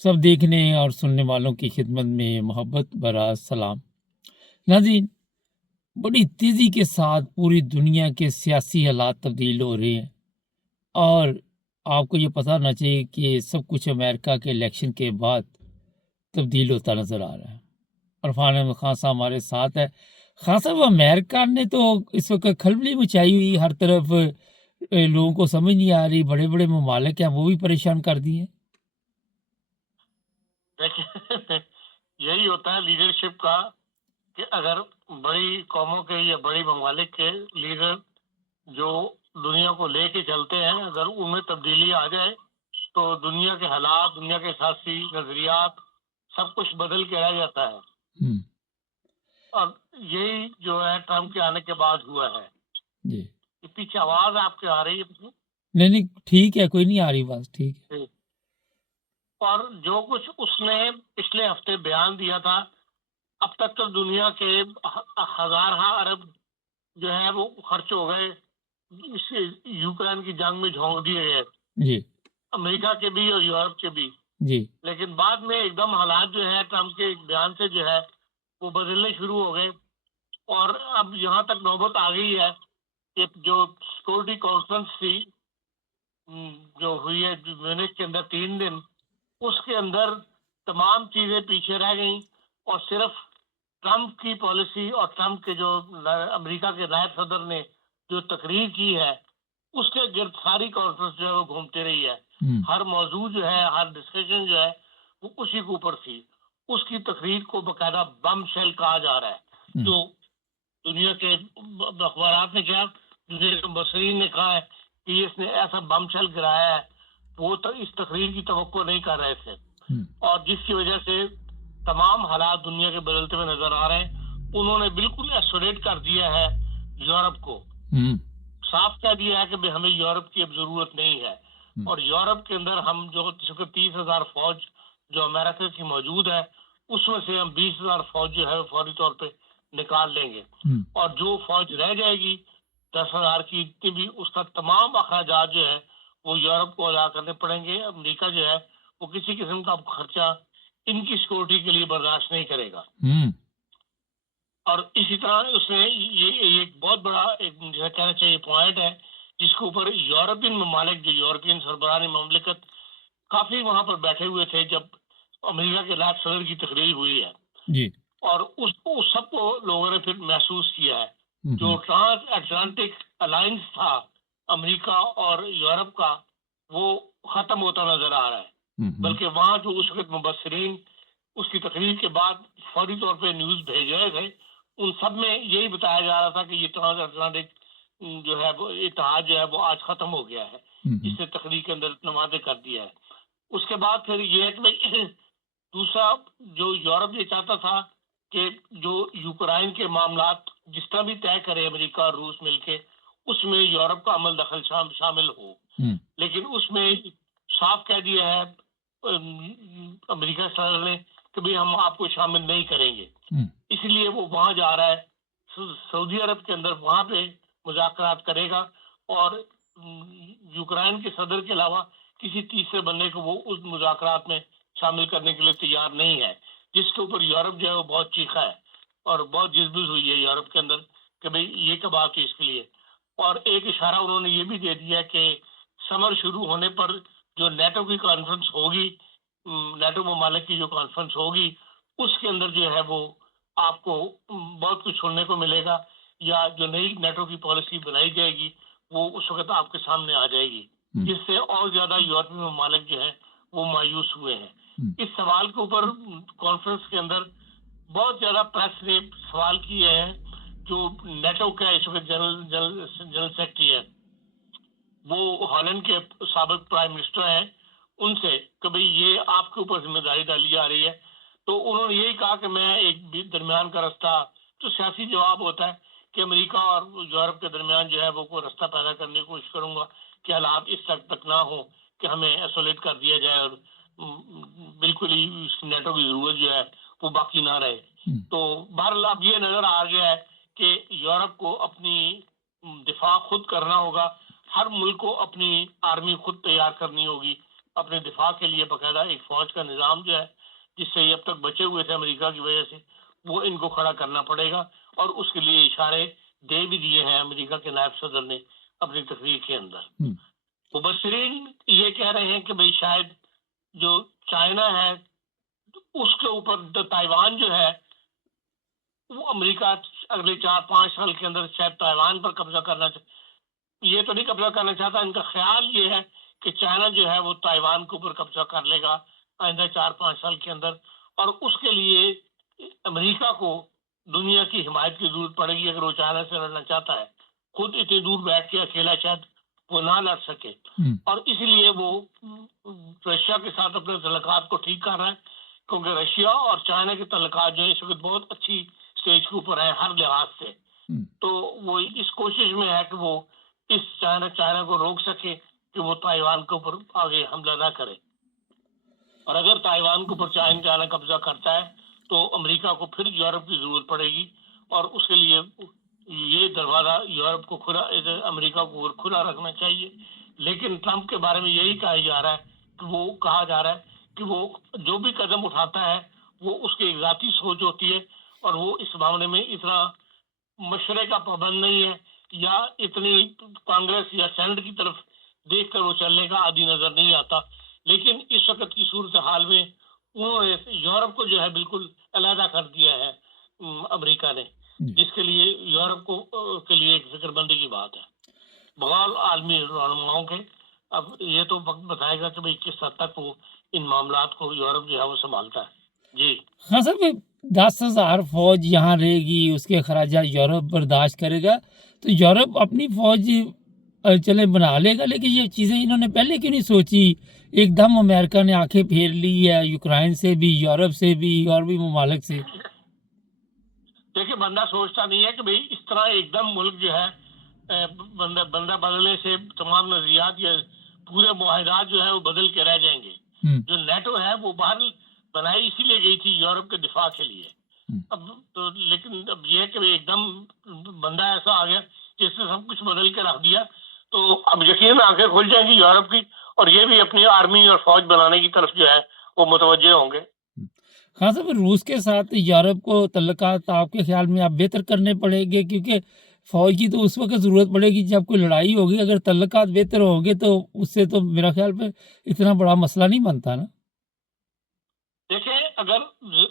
سب دیکھنے اور سننے والوں کی خدمت میں محبت برا سلام۔ ناظرین، بڑی تیزی کے ساتھ پوری دنیا کے سیاسی حالات تبدیل ہو رہے ہیں، اور آپ کو یہ پتہ ہونا چاہیے کہ سب کچھ امریکہ کے الیکشن کے بعد تبدیل ہوتا نظر آ رہا ہے۔ عرفان احمد خان صاحب ہمارے ساتھ ہے۔ خان صاحب، امریکہ نے تو اس وقت کھلبلی مچائی ہوئی، ہر طرف لوگوں کو سمجھ نہیں آ رہی، بڑے بڑے ممالک ہیں وہ بھی پریشان کر دیے ہیں۔ دیکھیں یہی ہوتا ہے لیڈرشپ کا، کہ اگر بڑی قوموں کے یا بڑی ممالک کے لیڈر جو دنیا کو لے کے چلتے ہیں، اگر ان میں تبدیلی آ جائے تو دنیا کے حالات، دنیا کے سیاسی نظریات سب کچھ بدل کے رہ جاتا ہے۔ اور یہی جو ہے ٹرمپ کے آنے کے بعد ہوا ہے۔ جی، پیچھے آواز آپ کی آ رہی ہے؟ نہیں ٹھیک ہے، کوئی نہیں آ رہی بات، ٹھیک ہے۔ اور جو کچھ اس نے پچھلے ہفتے بیان دیا تھا، اب تک تو دنیا کے ہزارہ ارب جو ہے وہ خرچ ہو گئے، اس یوکرین کی جنگ میں جھونک دیے گئے، جی امریکہ کے بھی اور یورپ کے بھی۔ جی لیکن بعد میں ایک دم حالات جو ہے ٹرمپ کے بیان سے جو ہے وہ بدلنے شروع ہو گئے، اور اب یہاں تک نوبت آ گئی ہے کہ جو سیکورٹی کانفرنس تھی جو ہوئی ہے میونخ کے اندر 3 دن، اس کے اندر تمام چیزیں پیچھے رہ گئیں، اور صرف ٹرمپ کی پالیسی اور ٹرمپ کے جو امریکہ کے نائب صدر نے جو تقریر کی ہے اس کے گرد ساری کانفرنس جو ہے وہ گھومتے رہی ہے۔ ہر موضوع جو ہے، ہر ڈسکشن جو ہے وہ اسی کے اوپر تھی۔ اس کی تقریر کو باقاعدہ بم شیل کہا جا رہا ہے۔ جو دنیا کے اخبارات نے کیا، دنیا کے مبصرین نے کہا ہے کہ اس نے ایسا بم شیل گرایا ہے، وہ اس تقریر کی توقع نہیں کر رہے تھے، اور جس کی وجہ سے تمام حالات دنیا کے بدلتے ہوئے نظر آ رہے ہیں۔ انہوں نے بالکل ایسولیٹ کر دیا ہے یورپ کو، صاف کہہ دیا ہے کہ ہمیں یورپ کی اب ضرورت نہیں ہے، اور یورپ کے اندر ہم جو 30,000 فوج جو امریکہ کی موجود ہے، اس میں سے ہم 20,000 فوج جو ہے فوری طور پہ نکال لیں گے، اور جو فوج رہ جائے گی 10,000 کی، بھی اس کا تمام اخراجات جو ہے وہ یورپ کو ادا کرنے پڑیں گے۔ امریکہ جو ہے وہ کسی قسم کا خرچہ ان کی سیکورٹی کے لیے برداشت نہیں کرے گا۔ اور اسی طرح اس نے یہ ایک بہت بڑا ایک جو کہنا چاہیے پوائنٹ ہے، جس کے اوپر یورپین ممالک، جو یورپین سربراہ مملکت کافی وہاں پر بیٹھے ہوئے تھے جب امریکہ کے نائب صدر کی تقریر ہوئی ہے، جی، اور اس کو سب کو لوگوں نے پھر محسوس کیا ہے، جو ٹرانس اٹلانٹک الائنس تھا امریکہ اور یورپ کا، وہ ختم ہوتا نظر آ رہا ہے۔ بلکہ وہاں جو اس وقت مبصرین اس کی تقریر کے بعد فوری طور پہ نیوز بھیج رہے تھے، ان سب میں یہی بتایا جا رہا تھا کہ یہ ٹرانس اٹلانٹک جو ہے وہ اتحاد جو ہے وہ آج ختم ہو گیا ہے، اس نے تقریر کے اندر اتنا واضح کر دیا ہے۔ اس کے بعد پھر یہ ہے کہ دوسرا جو یورپ یہ چاہتا تھا کہ جو یوکرائن کے معاملات جس طرح بھی طے کرے امریکہ اور روس مل کے، اس میں یورپ کا عمل دخل شامل ہو، لیکن اس میں صاف کہہ دیا ہے امریکہ صدر نے کہ بھی ہم آپ کو شامل نہیں کریں گے۔ اس لیے وہ وہاں جا رہا ہے سعودی عرب کے اندر، وہاں پہ مذاکرات کرے گا، اور یوکرائن کے صدر کے علاوہ کسی تیسرے بندے کو وہ اس مذاکرات میں شامل کرنے کے لیے تیار نہیں ہے، جس کے اوپر یورپ جو ہے وہ بہت چیخا ہے اور بہت جذبز ہوئی ہے یورپ کے اندر کہ بھئی یہ کب آتی اس کے لیے۔ اور ایک اشارہ انہوں نے یہ بھی دے دیا کہ سمر شروع ہونے پر جو نیٹو کی کانفرنس ہوگی، نیٹو ممالک کی جو کانفرنس ہوگی، اس کے اندر جو ہے وہ آپ کو بہت کچھ سننے کو ملے گا، یا جو نئی نیٹو کی پالیسی بنائی جائے گی وہ اس وقت آپ کے سامنے آ جائے گی، جس سے اور زیادہ یورپی ممالک جو ہیں وہ مایوس ہوئے ہیں۔ اس سوال کے اوپر کانفرنس کے اندر بہت زیادہ پریس نے سوال کیے ہیں، جو نیٹو کا اس وقت جنرل سیکرٹری ہے، وہ ہالینڈ کے سابق پرائم منسٹر ہیں، ان سے کہ بھئی یہ آپ کے اوپر ذمہ داری ڈالی جا رہی ہے، تو انہوں نے یہی کہا کہ میں ایک درمیان کا رستہ، جو سیاسی جواب ہوتا ہے کہ امریکہ اور یورپ کے درمیان جو ہے وہ کوئی رستہ پیدا کرنے کی کوشش کروں گا کہ حالات اس تک نہ ہو کہ ہمیں ایسولیٹ کر دیا جائے اور بالکل ہی نیٹو کی ضرورت جو ہے وہ باقی نہ رہے۔ تو بہرحال اب یہ نظر آ گیا ہے کہ یورپ کو اپنی دفاع خود کرنا ہوگا، ہر ملک کو اپنی آرمی خود تیار کرنی ہوگی، اپنے دفاع کے لیے باقاعدہ ایک فوج کا نظام جو ہے جس سے یہ اب تک بچے ہوئے تھے امریکہ کی وجہ سے، وہ ان کو کھڑا کرنا پڑے گا، اور اس کے لیے اشارے دے بھی دیے ہیں امریکہ کے نائب صدر نے اپنی تقریر کے اندر۔ مبصرین یہ کہہ رہے ہیں کہ بھئی شاید جو چائنا ہے اس کے اوپر تائیوان جو ہے وہ امریکہ اگلے 4-5 سال کے اندر شاید تائیوان پر قبضہ کرنا یہ تو نہیں قبضہ کرنا چاہتا، ان کا خیال یہ ہے کہ چائنا جو ہے وہ تائیوان کے اوپر قبضہ کر لے گا آئندہ 4-5 سال کے اندر، اور اس کے لیے امریکہ کو دنیا کی حمایت کی ضرورت پڑے گی اگر وہ چائنا سے لڑنا چاہتا ہے۔ خود اتنی دور بیٹھ کے اکیلا شاید وہ نہ لڑ سکے، اور اسی لیے وہ رشیا کے ساتھ اپنے تعلقات کو ٹھیک کر رہا ہے، کیونکہ رشیا اور چائنا کے تعلقات جو ہے اس وقت بہت اچھی سٹیج کے اوپر ہیں ہر لحاظ سے، تو وہ اس کوشش میں ہے کہ وہ اس چائنا کو روک سکے کہ وہ تائیوان کے اوپر آگے حملہ نہ کرے، اور اگر تائیوان کے اوپر چائنا قبضہ کرتا ہے تو امریکہ کو پھر یورپ کی ضرورت پڑے گی، اور اس کے لیے یہ دروازہ یورپ کو کھلا، امریکہ کو کھلا رکھنا چاہیے۔ لیکن ٹرمپ کے بارے میں یہی کہا جا رہا ہے کہ وہ جو بھی قدم اٹھاتا ہے وہ اس کی ایک ذاتی سوچ ہوتی ہے، اور وہ اس معاملے میں اتنا مشورے کا پابند نہیں ہے یا اتنی کانگریس یا سینٹ کی طرف دیکھ کر وہ چلنے کا عادی نظر نہیں آتا۔ لیکن اس وقت کی صورتحال میں انہوں نے یورپ کو جو ہے بالکل علیحدہ کر دیا ہے امریکہ نے، جس کے لیے یورپ کے لیے ایک فکر مندی کی بات ہے بغیر عالمی رہنماؤں کے۔ اب یہ تو وقت بتائے گا کہ بھئی کس حد تک وہ ان معاملات کو یورپ جو ہے وہ سنبھالتا ہے۔ جی ہاں سر، 10,000 فوج یہاں رہے گی، اس کے اخراجات یورپ برداشت کرے گا، تو یورپ اپنی فوج چلے بنا لے گا، لیکن یہ چیزیں انہوں نے پہلے کیوں نہیں سوچی؟ ایک دم امریکہ نے آنکھیں پھیر لی ہے، یوکرائن سے بھی، یورپ سے بھی، اور بھی ممالک سے۔ دیکھیں، بندہ سوچتا نہیں ہے کہ بھئی اس طرح ایک دم ملک جو ہے بندہ بدلنے سے تمام نظریات یا پورے معاہدات جو ہے وہ بدل کے رہ جائیں گے۔ جو نیٹو ہے وہ باہر بنائی اسی لیے گئی تھی یورپ کے دفاع کے لیے، لیکن اب یہ ہے کہ ایک دم بندہ ایسا آ گیا جس نے سب کچھ بدل کے رکھ دیا، تو اب یقیناً آنکھیں کھل جائیں گی یورپ کی، اور یہ بھی اپنی آرمی اور فوج بنانے کی طرف جو ہے وہ متوجہ ہوں گے۔ خان صاحب، روس کے ساتھ یورپ کو تعلقات آپ کے خیال میں آپ بہتر کرنے پڑے گے، کیونکہ فوج کی تو اس وقت ضرورت پڑے گی جب کوئی لڑائی ہوگی، اگر تعلقات بہتر ہوں گے تو اس سے تو میرا خیال پہ اتنا بڑا مسئلہ نہیں بنتا نا۔ دیکھیں، اگر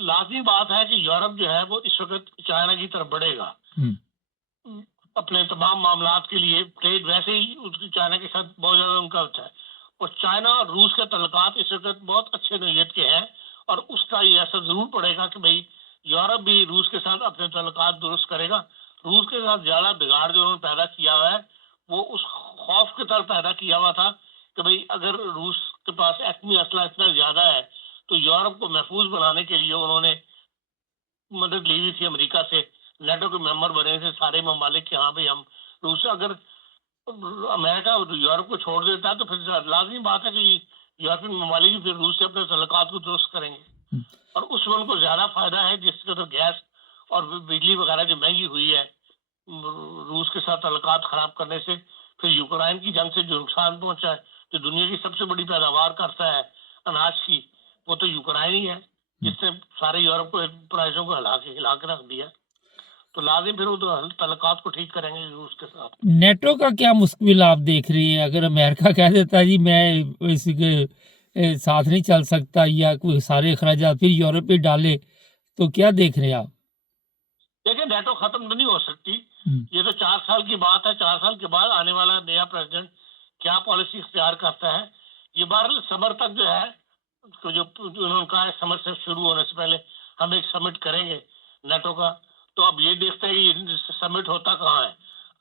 لازمی بات ہے کہ یورپ جو ہے وہ اس وقت چائنا کی طرف بڑھے گا اپنے تمام معاملات کے لیے، ٹریڈ ویسے ہی اس کی چائنا کے ساتھ بہت زیادہ ان کا ہوتا ہے، اور چائنا اور روس کے تعلقات اس وقت بہت اچھے نوعیت کے ہیں، اور اس کا یہ اثر ضرور پڑے گا کہ بھئی یورپ بھی روس کے ساتھ اپنے تعلقات درست کرے گا۔ روس کے ساتھ زیادہ بگاڑ جو انہوں نے پیدا کیا ہوا ہے وہ اس خوف کی طرف پیدا کیا ہوا تھا کہ بھئی اگر روس کے پاس ایٹمی اسلحہ اتنا زیادہ ہے تو یورپ کو محفوظ بنانے کے لیے انہوں نے مدد لی ہوئی تھی امریکہ سے، نیٹو کے ممبر بنے تھے سارے ممالک کے، ہاں بھئی ہم روس، اگر امریکہ یورپ کو چھوڑ دیتا ہے تو پھر لازمی بات ہے کہ یورپی ممالک بھی پھر روس سے اپنے تعلقات کو درست کریں گے، اور اس میں ان کو زیادہ فائدہ ہے جس کا تو گیس اور بجلی وغیرہ جو مہنگی ہوئی ہے روس کے ساتھ تعلقات خراب کرنے سے، پھر یوکرائن کی جنگ سے جو نقصان پہنچا ہے، جو دنیا کی سب سے بڑی پیداوار کرتا ہے اناج کی، وہ تو یوکرائن ہی ہے جس نے سارے یورپ کو پرائسوں کو ہلا کے رکھ دیا، تو لازم پھر وہ تعلقات کو ٹھیک کریں گے روس کے ساتھ۔ نیٹو کا کیا مستقبل آپ دیکھ رہی ہیں؟ اگر امریکہ کہہ دیتا ہے جی میں اس کے ساتھ نہیں چل سکتا، یا کوئی سارے اخراجات پھر یورپ پہ ڈالے، تو کیا دیکھ رہے ہیں آپ؟ دیکھیں، نیٹو ختم نہیں ہو سکتی، یہ تو 4 سال کی بات ہے، 4 سال کے بعد آنے والا نیا پریزیڈنٹ کیا پالیسی اختیار کرتا ہے، یہ بہرحال سمر تک جو ہے تو جو انہوں نے کہا ہے سمر سے شروع ہونے سے پہلے ہم ایک سمٹ کریں گے نیٹو کا، تو اب یہ دیکھتے ہیں کہ یہ سمٹ ہوتا کہاں ہے۔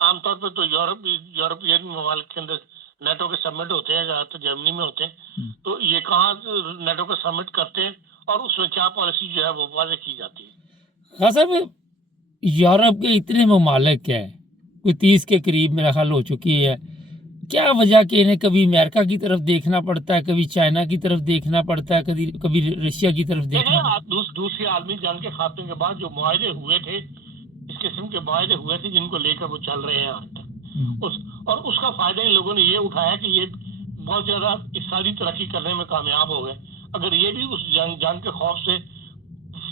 عام طور پہ تو یورپین ممالک کے اندر نیٹو کے سمٹ ہوتے ہیں، زیادہ تر جرمنی میں ہوتے ہیں، تو یہ کہاں نیٹو کا سمٹ کرتے ہیں اور اس میں کیا پالیسی جو ہے وہ واضح کی جاتی ہے۔ خان صاحب، یورپ کے اتنے ممالک ہیں، کوئی 30 کے قریب میرا خیال ہو چکی ہے، کیا وجہ کہ انہیں کبھی امریکہ کی طرف دیکھنا پڑتا ہے، کبھی چائنا کی طرف دیکھنا پڑتا ہے، کبھی رشیا کی طرف دیکھنا پڑتا ہے؟ دوسری عالمی جنگ کے خاتمے کے بعد جو معاہدے ہوئے تھے، اس قسم کے معاہدے ہوئے تھے جن کو لے کر وہ چل رہے ہیں آج تک، اور اس کا فائدہ ان لوگوں نے یہ اٹھایا کہ یہ بہت زیادہ اقتصادی ترقی کرنے میں کامیاب ہو گئے. اگر یہ بھی اس جنگ کے خوف سے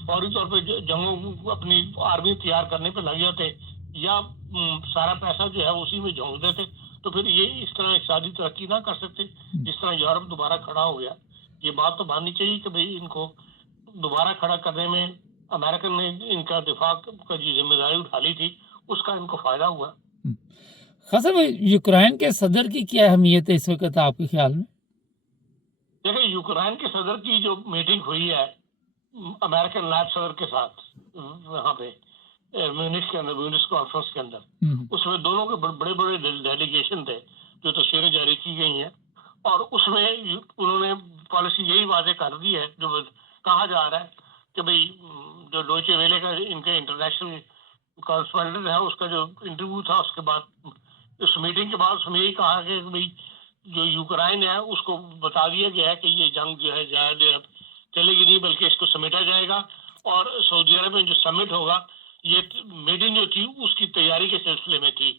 فوری طور پہ جنگوں اپنی آرمی تیار کرنے پہ لگ جاتے یا سارا پیسہ جو ہے اسی میں جھونک دیتے تو پھر یہ اس طرح اقتصادی ترقی نہ کر سکتے جس طرح یورپ دوبارہ کھڑا ہو گیا. یہ بات تو ماننی چاہیے کہ بھئی ان کو دوبارہ کھڑا کرنے میں امریکن نے ان کا دفاع کا جو ذمہ داری اٹھا لی تھی اس کا ان کو فائدہ ہوا. خاصا یوکرائن کے صدر کی کیا اہمیت ہے اس وقت آپ کے خیال میں؟ دیکھیں یوکرائن کے صدر کی جو میٹنگ ہوئی ہے امریکن نائب صدر کے ساتھ وہاں پہ میونخ کے اندر میونخ کانفرنس کے اندر اس میں دونوں کے بڑے بڑے ڈیلیگیشن تھے جو تصویریں جاری کی گئی ہیں اور اس میں انہوں نے پالیسی یہی واضح کر دی ہے جو کہا جا رہا ہے کہ بھئی جو ڈوچے ویلے کا ان کے انٹرنیشنل کارسپونڈنٹ ہے اس کا جو انٹرویو تھا اس کے بعد اس میٹنگ کے بعد اس میں یہی کہا کہ بھئی جو یوکرائن ہے اس کو بتا دیا گیا ہے کہ یہ جنگ جو ہے زیادہ دیر چلے گی نہیں بلکہ اس کو سمیٹا جائے گا اور سعودی عرب میں جو سمٹ ہوگا یہ میٹنگ جو تھی اس کی تیاری کے سلسلے میں تھی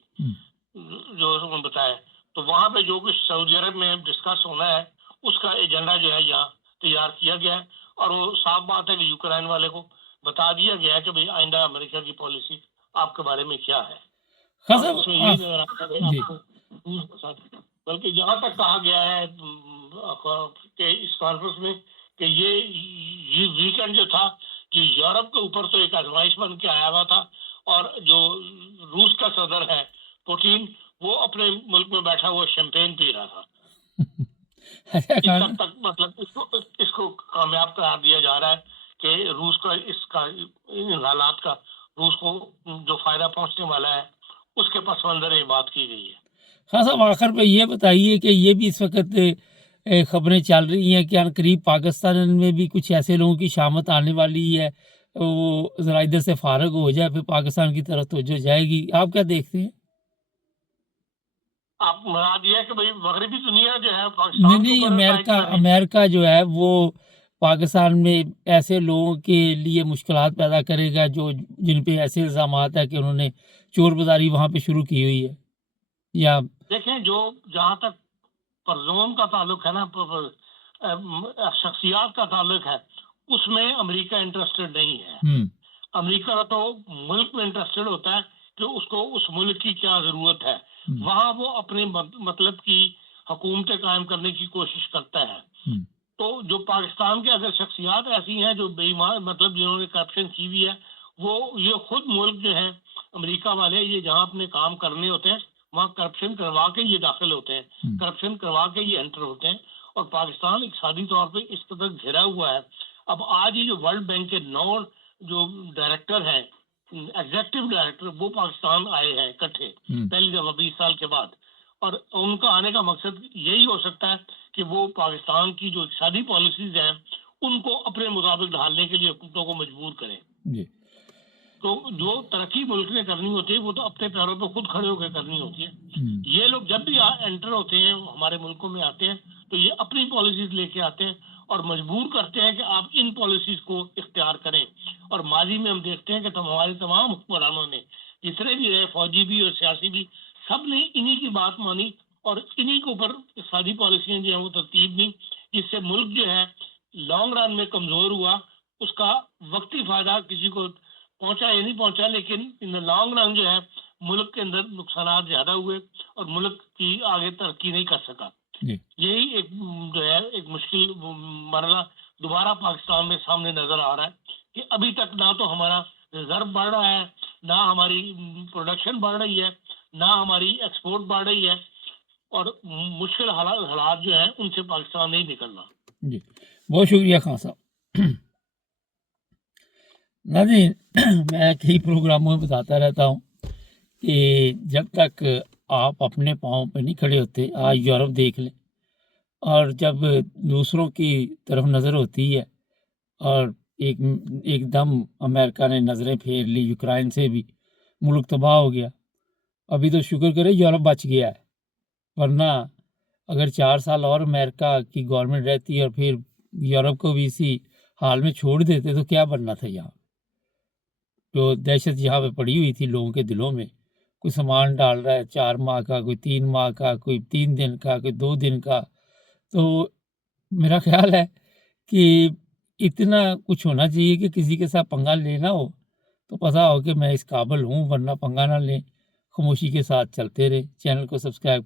جو انہوں نے بتایا. تو وہاں پہ جو کچھ سعودی عرب میں ڈسکس ہونا ہے اس کا ایجنڈا جو ہے یہاں تیار کیا گیا ہے اور وہ صاف بات ہے کہ یوکرائن والے کو بتا دیا گیا ہے کہ بھئی آئندہ امریکہ کی پالیسی آپ کے بارے میں کیا ہے. اس میں یہی نظر آتا ہے بلکہ یہاں تک کہا گیا ہے کہ اس کانفرنس میں کہ یہ ویکینڈ جو تھا جو یورپ کے اوپر تو ایک آزمائش بن کے آیا ہوا تھا اور جو روس کا صدر ہے پوٹین وہ اپنے ملک میں بیٹھا ہوا شیمپین پی رہا تھا. اس حد تک مطلب اس کو کامیاب قرار دیا جا رہا ہے کہ روس کا ان حالات کا روس کو جو فائدہ پہنچنے والا ہے اس کے پس منظر یہ بات کی گئی ہے. خان صاحب آخر پہ یہ بتائیے کہ یہ بھی اس وقت خبریں چل رہی ہیں کہ قریب پاکستان میں بھی کچھ ایسے لوگوں کی شامت آنے والی ہے وہ ذرا ادھر سے فارغ ہو جائے پھر پاکستان کی طرف توجہ جائے گی. آپ کیا دیکھتے ہیں؟ آپ مراد یہ ہے کہ بھئی مغربی دنیا جو ہے پاکستان نہیں امریکہ جو ہے وہ پاکستان میں ایسے لوگوں کے لیے مشکلات پیدا کرے گا جو جن پہ ایسے الزامات ہے کہ انہوں نے چور بازاری وہاں پہ شروع کی ہوئی ہے. یا دیکھیں جو جہاں تک پرزون کا تعلق ہے نا شخصیات کا تعلق ہے اس میں امریکہ انٹرسٹڈ نہیں ہے. امریکہ تو ملک میں انٹرسٹڈ ہوتا ہے کہ اس کو اس ملک کی کیا ضرورت ہے وہاں وہ اپنے مطلب کی حکومتیں قائم کرنے کی کوشش کرتا ہے. تو جو پاکستان کے اگر شخصیات ایسی ہیں جو بے ایمان مطلب جنہوں نے کرپشن کی ہوئی ہے وہ یہ خود ملک جو ہے امریکہ والے یہ جہاں اپنے کام کرنے ہوتے ہیں وہاں کرپشن کروا کے یہ داخل ہوتے ہیں کرپشن کروا کے یہ انٹر ہوتے ہیں اور پاکستان اقتصادی طور پہ اس قدر گھرا ہوا ہے. اب آج یہ جو ورلڈ بینک کے 9 جو ڈائریکٹر ہیں ایگزیکٹو ڈائریکٹر وہ پاکستان آئے ہیں اکٹھے پہلی دفعہ 20 سال کے بعد اور ان کا آنے کا مقصد یہی ہو سکتا ہے کہ وہ پاکستان کی جو اقتصادی پالیسیز ہیں ان کو اپنے مطابق ڈھالنے کے لیے حکومتوں کو مجبور کریں. تو جو ترقی ملک نے کرنی ہوتی ہے وہ تو اپنے پیروں پہ خود کھڑے ہو کے کرنی ہوتی ہے. یہ لوگ جب بھی انٹر ہوتے ہیں ہمارے ملکوں میں آتے ہیں تو یہ اپنی پالیسیز لے کے آتے ہیں اور مجبور کرتے ہیں کہ آپ ان پالیسیز کو اختیار کریں. اور ماضی میں ہم دیکھتے ہیں کہ ہمارے تمام حکمرانوں نے جتنے بھی رہے فوجی بھی اور سیاسی بھی سب نے انہی کی بات مانی اور انہی کے اوپر اقتصادی پالیسیاں جو ہیں وہ ترتیب دی جس سے ملک جو ہے لانگ رن میں کمزور ہوا. اس کا وقتی فائدہ کسی کو پہنچا یا نہیں پہنچا لیکن ان لانگ رن جو ہے ملک کے اندر نقصانات زیادہ ہوئے اور ملک کی آگے ترقی نہیں کر سکا. یہی ایک جو ہے ایک مشکل مرحلہ دوبارہ پاکستان میں سامنے نظر آ رہا ہے کہ ابھی تک نہ تو ہمارا ریزرو بڑھ رہا ہے نہ ہماری پروڈکشن بڑھ رہی ہے نہ ہماری ایکسپورٹ بڑھ رہی ہے اور مشکل حالات جو ہیں ان سے پاکستان نہیں نکل رہا. جی بہت شکریہ خان صاحب. ناظرین میں کئی پروگراموں میں بتاتا رہتا ہوں کہ جب تک آپ اپنے پاؤں پہ نہیں کھڑے ہوتے آج یورپ دیکھ لیں اور جب دوسروں کی طرف نظر ہوتی ہے اور ایک دم امریکہ نے نظریں پھیر لی یوکرائن سے بھی ملک تباہ ہو گیا. ابھی تو شکر کرے یورپ بچ گیا ہے ورنہ اگر 4 سال اور امریکہ کی گورنمنٹ رہتی اور پھر یورپ کو بھی اسی حال میں چھوڑ دیتے تو کیا بننا تھا. یہاں جو دہشت یہاں پہ پڑی ہوئی تھی لوگوں کے دلوں میں کوئی سامان ڈال رہا ہے 4 ماہ کا کوئی 3 ماہ کا کوئی 3 دن کا کوئی 2 دن کا تو میرا خیال ہے کہ اتنا کچھ ہونا چاہیے کہ کسی کے ساتھ پنگا لینا ہو تو پتہ ہو کہ میں اس قابل ہوں، ورنہ پنگا نہ لیں، خاموشی کے ساتھ چلتے رہے۔ چینل کو سبسکرائب